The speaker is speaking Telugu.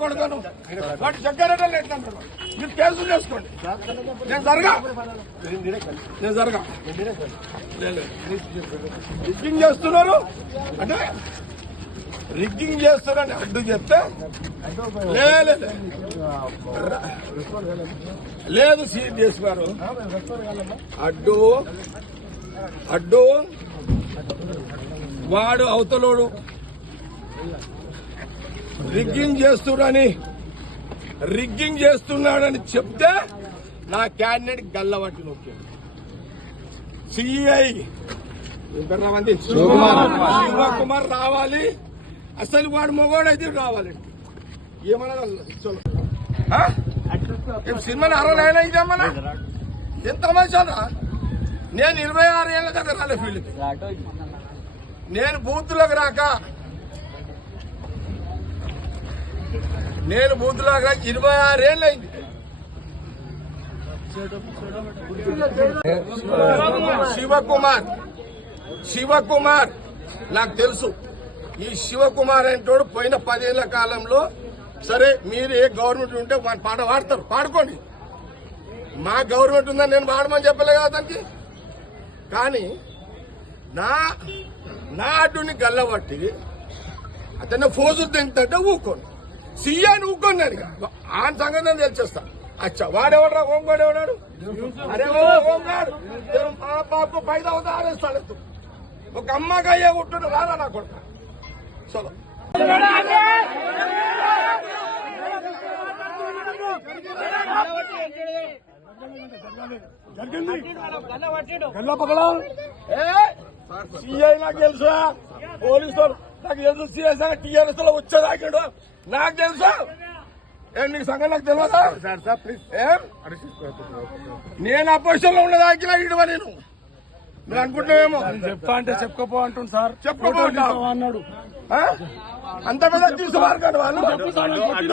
కొడుకోను వాటి చక్కెర మీరు కేసులు చేసుకోండి. నేను జరగా రిగ్గింగ్ చేస్తున్నారు అంటే రిగ్గింగ్ చేస్తున్నారని అడ్డు చెప్తే లేదు సీరియస్ గారు అడ్డు వాడు అవతలోడు రిగ్గింగ్ చేస్తున్నాడని చెప్తే నా క్యాండిడేట్ గల్లవట్టి నొక్కాడు. సిఐ శివకుమార్ రావాలి. అసలు వాడు మొగోడైతే రావాలి. ఏమన్నా సినిమా అరవైనా ఇదేమన్నా ఎంత తమాషానా? నేను 26 ఏళ్ళ కదా రాలే ఫీల్డ్కి. నేను బూత్లోకి రాక 26 ఏళ్ళైంది. శివకుమార్ నాకు తెలుసు. ఈ శివకుమార్ అంటోడు పోయిన 10 ఏళ్ల కాలంలో సరే మీరు ఏ గవర్నమెంట్ ఉంటే మన పాట పాడతారు, పాడుకోండి. మా గవర్నమెంట్ ఉందని నేను పాడమని చెప్పలే కదా అతనికి. కానీ నా అడ్డుని గల్లబట్టి అతన్ని ఫోజులు తింటే ఊకోండి. సీఎని ఊకోండి. ఆయన సంగతి నేను తెలిచేస్తా. అచ్చా వాడెవడరా హోంగాడు ఎవడాడు? అరే హోంగాడు మా బాబు 5 అవుతా ఆరేస్తాడు. ఒక అమ్మగా అయ్యే ఉంటుండే రారా నా కొడుకు. చలో సిఐ నాకు తెలుసా, పోలీసు నాకు తెలుసు. సిఐ సంగతి టీఆర్ఎస్ లో వచ్చేదాకాడు నాకు తెలుసా. నీకు సంగతి నాకు తెలియదా? నేను అపోజిషన్ లో ఉండదాకినా ఇడవ నేను మీరు అనుకుంటున్నావేమో. చెప్తా అంటే చెప్పుకోపో అంటుంది సార్. చెప్పుకోపో అన్నాడు. అంత పెద్ద తీసుకోవాలి వాళ్ళు.